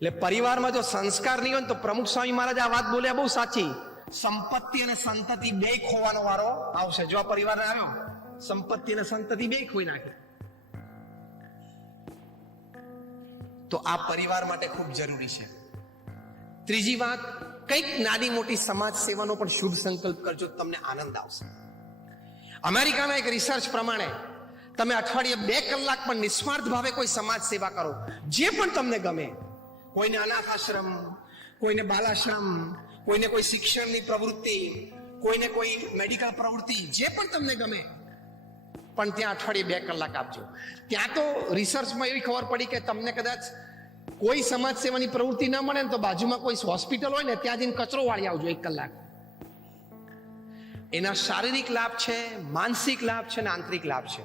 એટલે પરિવારમાં જો સંસ્કાર નહીં હોય ને તો પ્રમુખ સ્વામી મહારાજ આ વાત બોલ્યા બહુ સાચી, સંપત્તિ અને સંતતિ બે ખોવાનો વારો આવશે. જો આ પરિવાર આવ્યો, સંપત્તિ અને સંતતિ બે ખોઈ નાખે. તો આ પરિવાર માટે ખૂબ જરૂરી છે. ત્રીજી વાત, કંઈક નાની મોટી સમાજ સેવાનો પણ શુભ સંકલ્પ કરજો, તમને આનંદ આવશે. અમેરિકાના એક રિસર્ચ પ્રમાણે તમે અઠવાડિયે 2 કલાક પણ નિસ્વાર્થ ભાવે કોઈ સમાજ સેવા કરો, જે પણ તમને ગમે, કોઈને અનાથ આશ્રમ, કોઈને બાલાશ્રમ, કોઈને કોઈ શિક્ષણની પ્રવૃત્તિ, કોઈને કોઈ મેડિકલ પ્રવૃત્તિ, જે પણ તમને ગમે, પણ ત્યાં અઠવાડિયે 2 કલાક આપજો. ત્યાં તો રિસર્ચમાં એવી ખબર પડી કે તમને કદાચ કોઈ સમાજ સેવાની પ્રવૃત્તિ ન મળે ને તો બાજુમાં કોઈ હોસ્પિટલ હોય ને ત્યાં જઈને કચરો વાળી આવજો 1 કલાક. એના શારીરિક લાભ છે, માનસિક લાભ છે અને આંતરિક લાભ છે.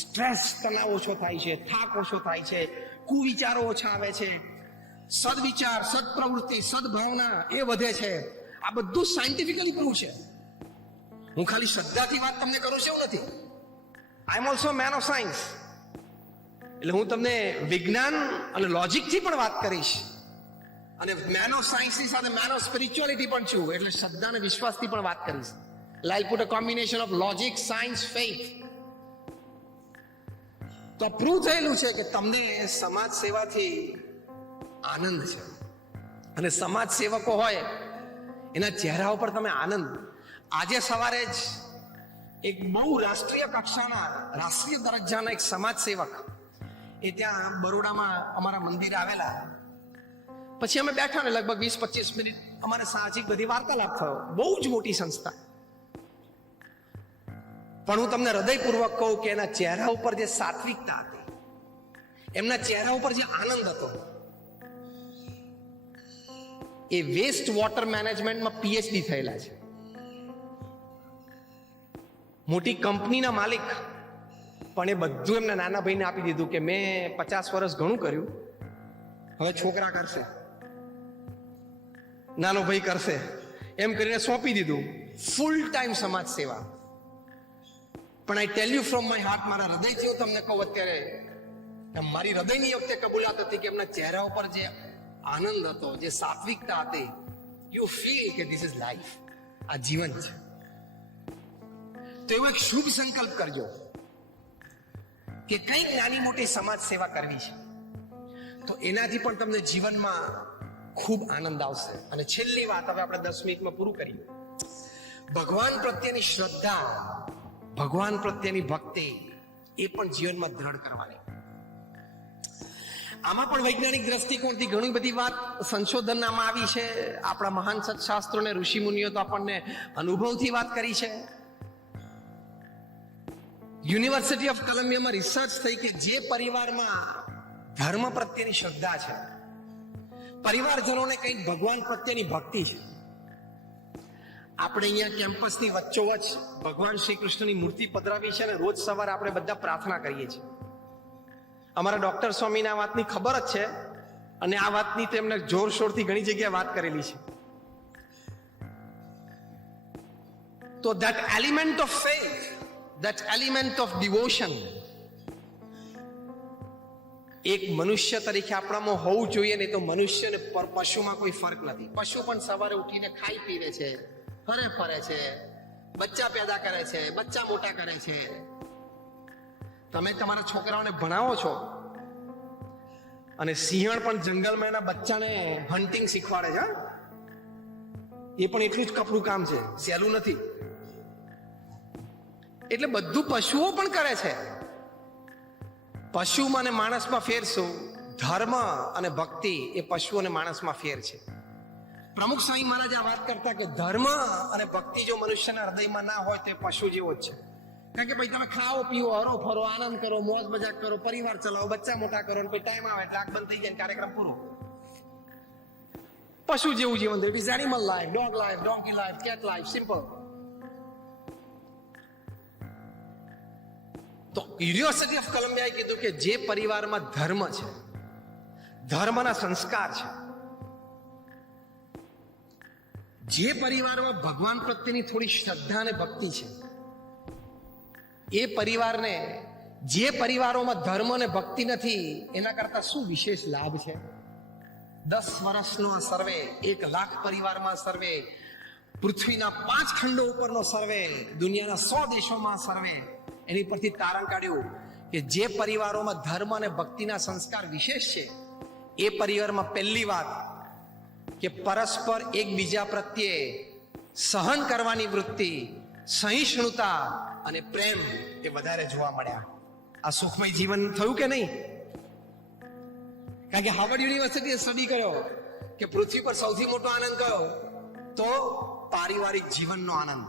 સ્ટ્રેસ, તણાવ ઓછો થાય છે, થાક ઓછો થાય છે, કુવિચારો ઓછા આવે છે, સદવિચાર, સદપ્રવૃત્તિ, સદભાવના એ વધે છે. આ બધું સાયન્ટિફિકલી પ્રૂવ છે. હું ખાલી શ્રદ્ધાથી વાત તમને કરું છું એવું નથી. I am also man of science. એટલે હું તમને વિજ્ઞાન અને લોજિકથી પણ વાત કરીશ, અને મેન ઓફ સાયન્સની સાથે મેન ઓફ સ્પિરિચ્યુઆલિટી પણ છું, એટલે શ્રદ્ધા અને વિશ્વાસથી પણ વાત કરીશ. I'll put a combination of logic, science, faith. તો પ્રૂવ થયેલું છે કે તમને સમાજ સેવાથી આનંદ છે, અને સમાજ સેવકો હોય એના ચહેરા ઉપર તમે આનંદ. આજે સવારે જ એક બહુ રાષ્ટ્રીય કક્ષાના, રાષ્ટ્રીય દરજ્જાના એક સમાજ સેવક એ ત્યાં બરોડામાં અમારા મંદિરે આવેલા. પછી અમે બેઠા ને લગભગ 20-25 મિનિટ અમારે સાહજિક બધી વાર્તાલાપ થયો. બહુ જ મોટી સંસ્થા, પણ હું તમને હૃદયપૂર્વક કહું કે એના ચહેરા ઉપર જે સાત્વિકતા હતી, એમના ચહેરા ઉપર જે આનંદ હતો, એ વેસ્ટ વોટર મેનેજમેન્ટમાં પીએચડી થયેલા છે, મોટી કંપનીના માલિક, પણ એ બધું એમના નાના ભાઈને આપી દીધું કે મેં 50 વર્ષ ઘણું કર્યું, હવે છોકરા કરશે, નાનો ભાઈ કરશે, એમ કરીને સોંપી દીધું. ફૂલ ટાઈમ સમાજ સેવા. પણ I tell you from my heart, મારા હૃદયથી હું તમને કહું અત્યારે, મારી હૃદયની વખતે કબૂલાત હતી કે એમના ચહેરા ઉપર જે આનંદ હતો, જે સાત્વિકતા હતી, યુ ફીલ કે ધીસ ઇઝ લાઈફ, આ જીવન છે. તો એવો એક શુભ સંકલ્પ કરજો કે કંઈક નાની મોટી સમાજ સેવા કરવી છે, તો એનાથી પણ તમને જીવનમાં ખૂબ આનંદ આવશે. અને છેલ્લી વાત, હવે આપણે 10 મિનિટમાં પૂરું કરીએ. ભગવાન પ્રત્યેની શ્રદ્ધા, ભગવાન પ્રત્યેની ભક્તિ એ પણ જીવનમાં દ્રઢ કરવાની. આમાં પણ વૈજ્ઞાનિક દ્રષ્ટિકોણથી ઘણી બધી વાત સંશોધનમાં આવી છે. આપણા મહાન સત્શાસ્ત્રો અને ઋષિ મુનિઓ તો આપણને અનુભવથી વાત કરી છે. યુનિવર્સિટી ઓફ કોલંબિયામાં રિસર્ચ થઈ કે જે પરિવારમાં ધર્મ પ્રત્યેની શ્રદ્ધા છે, પરિવારજનોને કંઈક ભગવાન પ્રત્યેની ભક્તિ છે. આપણે અહીંયા કેમ્પસની વચ્ચોવચ ભગવાન શ્રી કૃષ્ણની મૂર્તિ પધરાવી છે, અને રોજ સવારે આપણે બધા પ્રાર્થના કરીએ છીએ. અમારા ડોક્ટર સ્વામીને આ વાતની ખબર જ છે, અને આ વાતની તેમને જોરશોરથી ઘણી જગ્યાએ વાત કરેલી છે. તો that element of faith, that element of devotion, એક મનુષ્ય તરીકે આપણામાં હોવું જોઈએ. નહીં તો મનુષ્ય ને પશુમાં કોઈ ફરક નથી. પશુ પણ સવારે ઉઠીને ખાઈ પીવે છે, ફરે છે, બચ્ચા પેદા કરે છે, બચ્ચા મોટા કરે છે. તમે તમારા છોકરાઓને ભણાવો છો, અને સિંહણ પણ જંગલમાં એના બચ્ચાને હન્ટિંગ શીખવાડે છે. એ પણ એટલું જ કપરું કામ છે, સહેલું નથી. એટલે બધું પશુઓ પણ કરે છે. પશુમાં અને માણસમાં ફેર શું? ધર્મ અને ભક્તિ એ પશુ અને માણસમાં ફેર છે. પ્રમુખ સ્વામી મહારાજ આ વાત કરતા કે ધર્મ અને ભક્તિ જો મનુષ્યના હૃદયમાં ના હોય તો પશુ જેવો જ છે. કારણ કે ભાઈ તમે ખાઓ, પીવો, હરો ફરો, આનંદ કરો, મોજ મજાક કરો, પરિવાર ચલાવો, બચ્ચા મોટા કરો, પછી ટાઈમ આવે એટલે આગ બંધ થઈ જાય, કાર્યક્રમ પૂરો. પશુ જેવું જીવન. It is animal life, dog life, donkey life, cat life, simple. તો યુનિવર્સિટી ઓફ કોલંબિયાએ કીધું કે જે પરિવારમાં ધર્મ છે, ધર્મના સંસ્કાર છે, જે પરિવારમાં ભગવાન પ્રત્યેની થોડી શ્રદ્ધા અને ભક્તિ છે, એ પરિવારને, જે પરિવારોમાં ધર્મ અને ભક્તિ નથી, એના કરતા શું વિશેષ લાભ છે? 10 વર્ષનો આ સર્વે, 1 લાખ પરિવારમાં સર્વે, પૃથ્વીના 5 ખંડો ઉપરનો સર્વે, દુનિયાના 100 દેશોમાં સર્વે, એની પરથી તારણ કાઢ્યું કે જે પરિવારોમાં ધર્મ અને ભક્તિના સંસ્કાર વિશેષ છે એ પરિવારમાં પહેલી વાત કે પરસ્પર એકબીજા પ્રત્યે સહન કરવાની વૃત્તિ, સહિષ્ણુતા અને પ્રેમ એ વધારે જોવા મળ્યા. આ સુખમય જીવન થયું કે નહીં? કારણ કે હાર્વર્ડ યુનિવર્સિટીએ સ્ટડી કર્યો કે પૃથ્વી પર સૌથી મોટો આનંદ કયો? તો પારિવારિક જીવનનો આનંદ.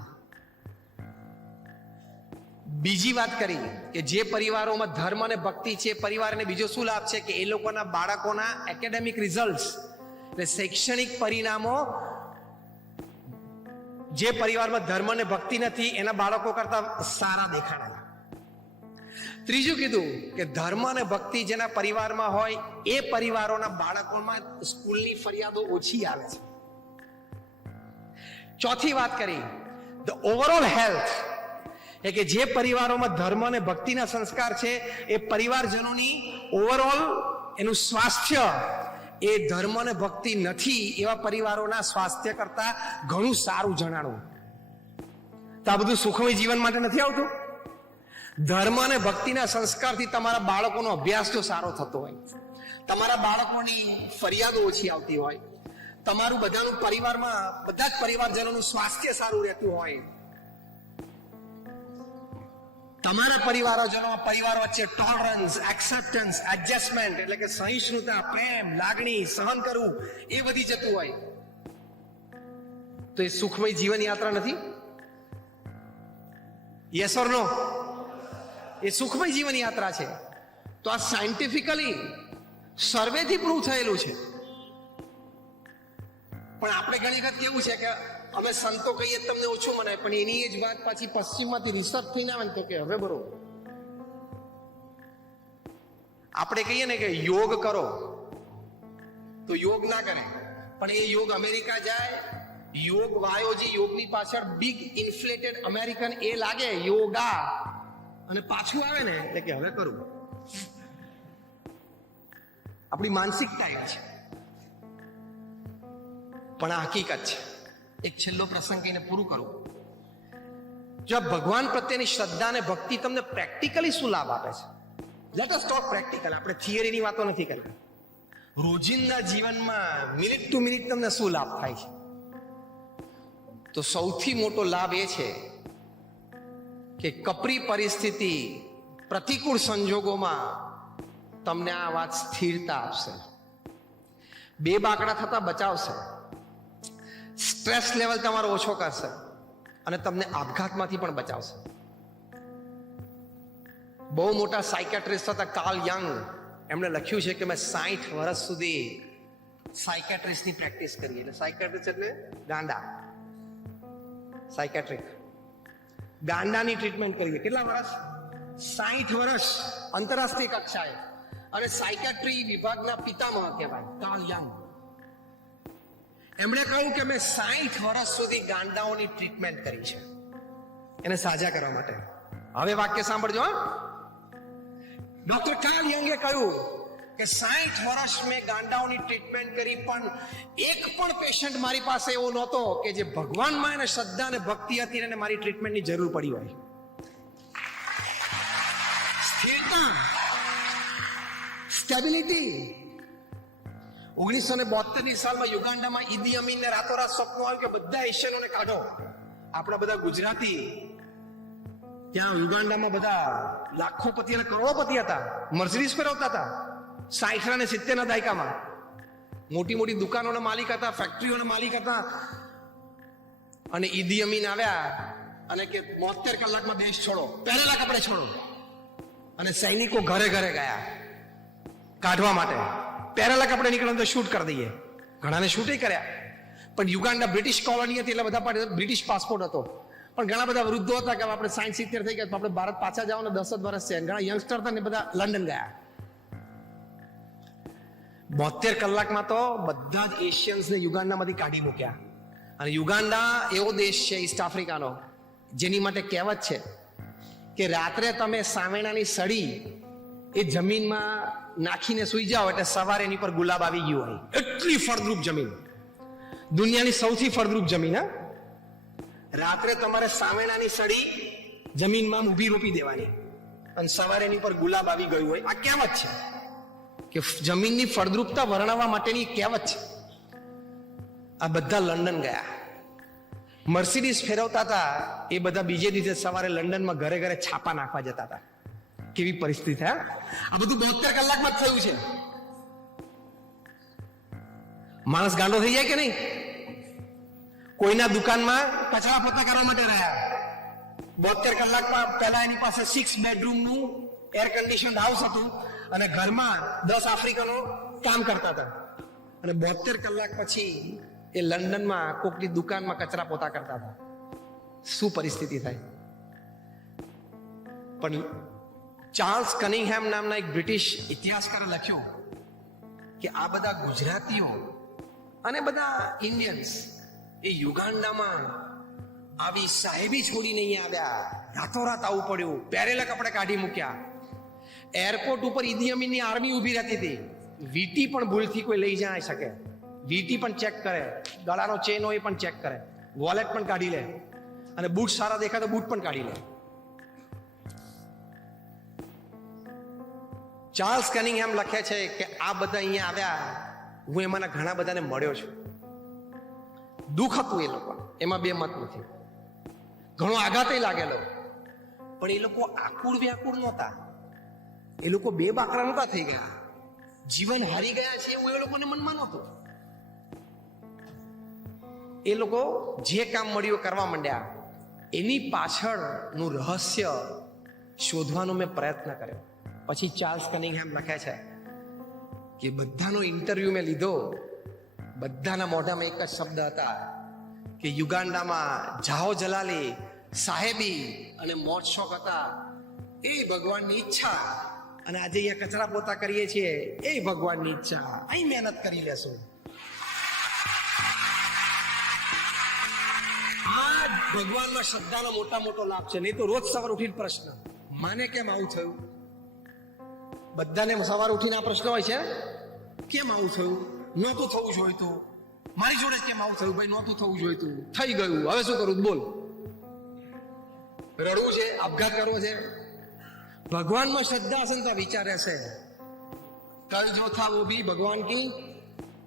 બીજી વાત કરી કે જે પરિવારોમાં ધર્મ અને ભક્તિ છે, પરિવારને બીજો શું લાભ છે કે એ લોકોના બાળકોના એકેડેમિક રિઝલ્ટ્સ, એટલે શૈક્ષણિક પરિણામો જે પરિવારમાં ધર્મ અને ભક્તિ નથી એના બાળકો કરતા સારા દેખાણા. ત્રીજું કીધું કે ધર્મ અને ભક્તિ જેના પરિવારમાં હોય એ પરિવારોના બાળકોમાં સ્કૂલની ફરિયાદો ઓછી આવે છે. ચોથી વાત કરી ધ ઓવરઓલ હેલ્થ, એ કે જે પરિવારોમાં ધર્મ અને ભક્તિના સંસ્કાર છે એ પરિવારજનોની ઓવરઓલ એનું સ્વાસ્થ્ય એ ધર્મ અને ભક્તિ નથી એવા પરિવારોના સ્વાસ્થ્ય કરતા ઘણું સારું જણાણું. તો આ બધું સુખમય જીવન માટે નથી આવતું? ધર્મ અને ભક્તિના સંસ્કારથી તમારા બાળકોનો અભ્યાસ જો સારો થતો હોય, તમારા બાળકોની ફરિયાદો ઓછી આવતી હોય, તમારું બધાનું પરિવારમાં બધા જ પરિવારજનોનું સ્વાસ્થ્ય સારું રહેતું હોય, તમારા પરિવાર વચ્ચે ટોલરન્સ, એક્સેપ્ટન્સ, એડજસ્ટમેન્ટ એટલે કે સહિષ્ણુતા, પ્રેમ, લાગણી, સહન કરવું એ વધી જતું હોય, તો એ સુખમય જીવન યાત્રા નથી? યસ ઓર નો? એ સુખમય જીવન યાત્રા છે. તો આ સાયન્ટિફિકલી સર્વેથી પ્રૂવ થયેલું છે. પણ આપણે ઘણી વખત કેવું છે કે અમે સંતો કહીએ તમને ઓછું મનાય, પણ એની જ વાત પાછી પશ્ચિમમાંથી રિસર્ચ થઈને આવે ને તો કે હવે બરોબર. આપણે કહીએ ને કે યોગ કરો તો યોગ ના કરે, પણ એ યોગ અમેરિકા જાય, યોગ વાયોજી યોગની પાછળ બિગ ઇન્ફ્લેટેડ અમેરિકન એ લાગે યોગા, અને પાછું આવે ને એટલે કે હવે કરું. આપણી માનસિકતા એ છે. પણ આ હકીકત છે. એક છેલ્લો પ્રસંગ કહીને પૂરું કરું. જો ભગવાન પ્રત્યેની શ્રદ્ધા અને ભક્તિ તમને પ્રેક્ટિકલી શું લાભ આપે છે? Let us talk practical. આપણે થિયરીની વાતો નથી કરતા. રોજિંદા જીવનમાં મિનિટ ટુ મિનિટ તમને શું લાભ થાય છે? તો સૌથી મોટો લાભ એ છે કે કપરી પરિસ્થિતિ, પ્રતિકૂળ સંજોગોમાં તમને આ વાત સ્થિરતા આપશે, બે બાકડા થતા બચાવશે, સ્ટ્રેસ લેવલ તમારો ઓછો કરશે અને તમને આપઘાતમાંથી પણ બચાવશે. બહુ મોટા સાયકેટ્રિસ્ટ હતા કાર્લ યંગ, એમણે લખ્યું છે કે મેં 60 વર્ષ સુધી સાયકેટ્રિસ્ટની પ્રેક્ટિસ કરી. એટલે સાયકેટ્રિસ્ટ એટલે ગાંડા, સાયકેટ્રિક ગાંડાની ટ્રીટમેન્ટ કરી. કેટલા વર્ષ? 60 વર્ષ આંતરરાષ્ટ્રીય કક્ષાએ. અને સાયકેટ્રી વિભાગના પિતામહ કહેવાય કાર્લ યંગ. એમણે કહ્યું કે મેં 60 વર્ષ સુધી ગાંડાઓની ટ્રીટમેન્ટ કરી છે એને સાજા કરવા માટે. હવે વાક્ય સાંભળજો. ડોક્ટર કાર્લ યંગે કહ્યું કે 60 વર્ષ મેં ગાંડાઓની ટ્રીટમેન્ટ કરી, પણ એક પણ પેશન્ટ મારી પાસે એવો નહોતો કે જે ભગવાનમાં એને શ્રદ્ધા અને ભક્તિ હતી અને મારી ટ્રીટમેન્ટની જરૂર પડી હોય. સ્થિરતા, સ્ટેબિલિટી. 1972ની સાલમાં યુગાન્ડામાં ઈદી અમીનને રાતોરાત સપનું આવ્યું કે બધા એશિયનોને કાઢો. આપણા બધા ગુજરાતી ત્યાં યુગાન્ડામાં બધા લાખોપતિ અને કરોડોપતિ હતા, મર્સિડીઝ ફેરવતા હતા. 60 અને 70ના દાયકામાં મોટી મોટી દુકાનોના માલિક હતા, ફેક્ટરીઓના માલિક હતા. અને ઈદી અમીન આવ્યા અને કે 72 કલાકમાં દેશ છોડો, પહેરેલા કપડે છોડો. અને સૈનિકો ઘરે ઘરે ગયા કાઢવા માટે. પહેરેલા કપડે નીકળે તો શૂટ કરી દઈએ. ઘણાને શૂટે કર્યા. પણ યુગાન્ડા બ્રિટિશ કોલોની હતી એટલે બધા પાસે બ્રિટિશ પાસપોર્ટ હતો. પણ ઘણા બધા વૃદ્ધો હતા કે આપણે 60-70 થઈ ગયા, આપણે ભારત પાછા જવાના 10 વર્ષ છે. ઘણા યંગસ્ટર હતા ને બધા લંડન ગયા. 72 કલાકમાં તો બધા જ એશિયન્સને યુગાન્ડામાંથી કાઢી મૂક્યા. અને યુગાન્ડા એવો દેશ છે ઈસ્ટ આફ્રિકાનો જેની માટે કહેવત છે કે રાત્રે તમે સાવેણાની સળી એ જમીનમાં નાખીને સૂઈ જાઓ એટલે સવારે એની પર ગુલાબ આવી ગયું હોય, એટલી ફળદ્રુપ જમીન, દુનિયાની સૌથી ફળદ્રુપ જમીન. હા, રાત્રે તમારે સામેણાની સળી જમીનમાં ઊભી રોપી દેવાની અને સવારે એની પર ગુલાબ આવી ગયું હોય. આ કહેવત છે કે જમીનની ફળદ્રુપતા વર્ણવવા માટેની કહેવત છે. આ બધા લંડન ગયા, મર્સિડીઝ ફેરવતા હતા, એ બધા બીજે દિવસે સવારે લંડનમાં ઘરે ઘરે છાપા નાખવા જતા હતા. કેવી પરિસ્થિતિ. હા, આ બધું 72 કલાકમાં જ થયું છે. માણસ ગાંડો થઈ જાય કે નહીં? કોઈના દુકાનમાં કચરા પોતા કરવા માટે રહ્યા, 72 કલાકમાં પહેલા એની પાસે 6 બેડરૂમનું એર કન્ડિશન હાઉસ હતું અને ઘરમાં 10 આફ્રિકનો કામ કરતા હતા, અને 72 કલાક પછી એ લંડનમાં કોકની દુકાનમાં કચરા પોતા કરતા હતા. શું પરિસ્થિતિ થાય? પણ ચાર્લ્સ કનિંગહેમ નામના એક બ્રિટિશ ઇતિહાસકારે લખ્યું કે આ બધા ગુજરાતીઓ અને બધા ઇન્ડિયન્સ એ યુગાન્ડામાં આવી સાહેબી છોડીને અહીંયા આવ્યા, રાતોરાત આવવું પડ્યું, પહેરેલા કપડે કાઢી મૂક્યા. એરપોર્ટ ઉપર ઈદી અમીનની આર્મી ઊભી રહેતી હતી, વીટી પણ ભૂલથી કોઈ લઈ જાય શકે, વીટી પણ ચેક કરે, ગળાનો ચેન હોય એ પણ ચેક કરે, વોલેટ પણ કાઢી લે, અને બૂટ સારા દેખાય તો બૂટ પણ કાઢી લે. ચાર્લ્સ કનિંગહેમ લખે છે કે આ બધા અહીંયા આવ્યા, હું એમાંના ઘણા બધાને મળ્યો છું. દુઃખ હતું એ લોકોને, એમાં બે મત નથી, ઘણો આઘાત લાગેલો, પણ એ લોકો આકુળ વ્યાકુળ નહોતા, એ લોકો બે બાકરા નહોતા થઈ ગયા, જીવન હારી ગયા છે એવું એ લોકોને મનમાં નહોતું. એ લોકો જે કામ મળ્યું કરવા માંડ્યા, એની પાછળનું રહસ્ય શોધવાનો મેં પ્રયત્ન કર્યો. પછી ચાર્લ્સ કનિંગહેમ લખે છે કે બધાનો ઇન્ટરવ્યુ મેં લીધો, બધાના મોઢામાં એક જ શબ્દ હતા કે યુગાન્ડામાં જાહો જલાલી, સાહેબી અને મોજ શોખ હતા એ ભગવાનની ઈચ્છા, અને આજે અહીંયા કચરા પોતા કરીએ છીએ એ ભગવાનની ઈચ્છા, અહીં મહેનત કરી લેશું. આ ભગવાનમાં શ્રદ્ધાનો મોટો લાભ છે. નહીં તો રોજ સવાર ઉઠીને પ્રશ્ન, માને કેમ આવું થયું? બધાને સવાર ઉઠીને આ પ્રશ્ન હોય છે, કેમ આવું થયું? નહોતું થવું જોઈતું, મારી જોડે કેમ આવું થયું? ભાઈ નહોતું થવું જોઈતું, થઈ ગયું, હવે શું કરું? બોલ, રડવું છે, આપઘાત કરવો છે? ભગવાનમાં શ્રદ્ધા હશે તો વિચાર રહેશે, કલ જો થા વો ભી ભગવાન કી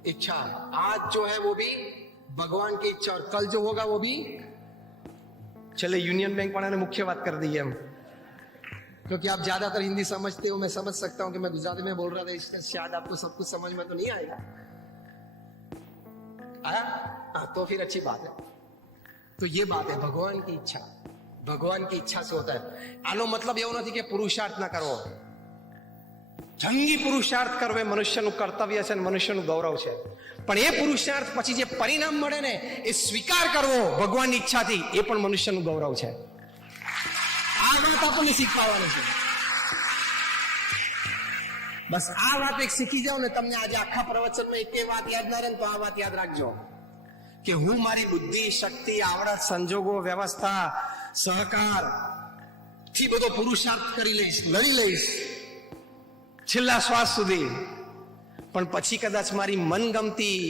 इच्छा, आज जो है वो भी भगवान की इच्छा, और कल जो होगा वो भी. चले यूनियन बैंक वाले ने मुख्य बात कर दी है हम, क्योंकि आप ज्यादातर हिंदी समझते हो, मैं समझ सकता हूं कि मैं गुजराती में बोल रहा था, इसलिए शायद आपको सब कुछ समझ में तो नहीं आएगा. हाँ, तो फिर अच्छी बात है. तो ये बात है भगवान की इच्छा. भगवान की इच्छा से होता है. આનો મતલબ એવો નથી કે પુરુષાર્થ ના કરવો, જંગી પુરુષાર્થ કરવો એ મનુષ્યનું કર્તવ્ય છે અને મનુષ્યનું ગૌરવ છે, પણ એ પુરુષાર્થ પછી જે પરિણામ મળે ને એ સ્વીકાર કરવો ભગવાનની ઈચ્છાથી, એ પણ મનુષ્યનું ગૌરવ છે. આ વાત આપણને શીખવાડવાની છે. બસ આ વાત એક શીખી જાવ ને, તમને આજે આખા પ્રવચનમાં એક વાત યાદ ના રહે તો આ વાત યાદ રાખજો કે હું મારી બુદ્ધિ, શક્તિ, આવડત, સંજોગો, વ્યવસ્થા, સહકાર થી બધો પુરુષાર્થ કરી લઈશ, લડી લઈશ છેલ્લા શ્વાસ સુધી, પણ પછી કદાચ મારી મનગમતી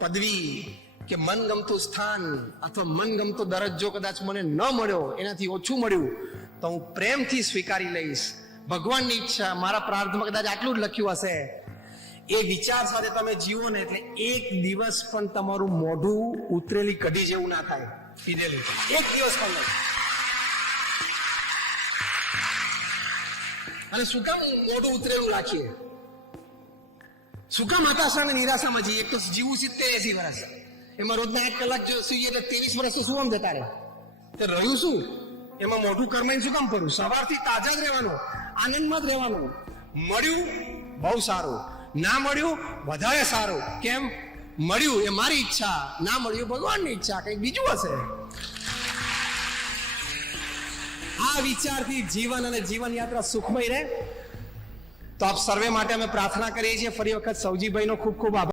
પદવી કે મનગમતું સ્થાન અથવા મનગમતો દરજ્જો કદાચ મને ન મળ્યો, એનાથી ઓછું મળ્યું, તો હું પ્રેમથી સ્વીકારી લઈશ. ભગવાનની ઈચ્છા, મારા પ્રાર્થમાં કદાચ આટલું જ લખ્યું હશે, એ વિચાર સાથે તમે જીવો ને એટલે એક દિવસ પણ તમારું મોઢું ઉતરેલી કઢી જેવું ના થાય. પીધેલું એક દિવસ પણ નહીં. અને શું કામ મોઢું ઉતરેલું રાખીએ? શું કામ હતાશા અને નિરાશામાં જઈએ? એક તો જીવું 70-80 વર્ષ, એમાં રોજના 8 કલાક જો સૂઈએ તો 23 વર્ષ તો શું આમ જતા રહે? તો રહ્યું શું? એમાં મોઢું કરમાઈને શું કામ કરું? સવારથી તાજા જ રહેવાનું, આનંદમાં જ રહેવાનું. મળ્યું બહુ સારું, ના મળ્યું વધારે સારું. કેમ? મળ્યું એ મારી ઈચ્છા, ના મળ્યું ભગવાનની ઈચ્છા, કંઈક બીજું હશે. આ વિચારથી જીવન અને જીવન યાત્રા સુખમય રહે. તો આપ સર્વે માટે અમે પ્રાર્થના કરીએ છીએ. ફરી વખત સૌજીભાઈનો ખૂબ ખૂબ આભાર.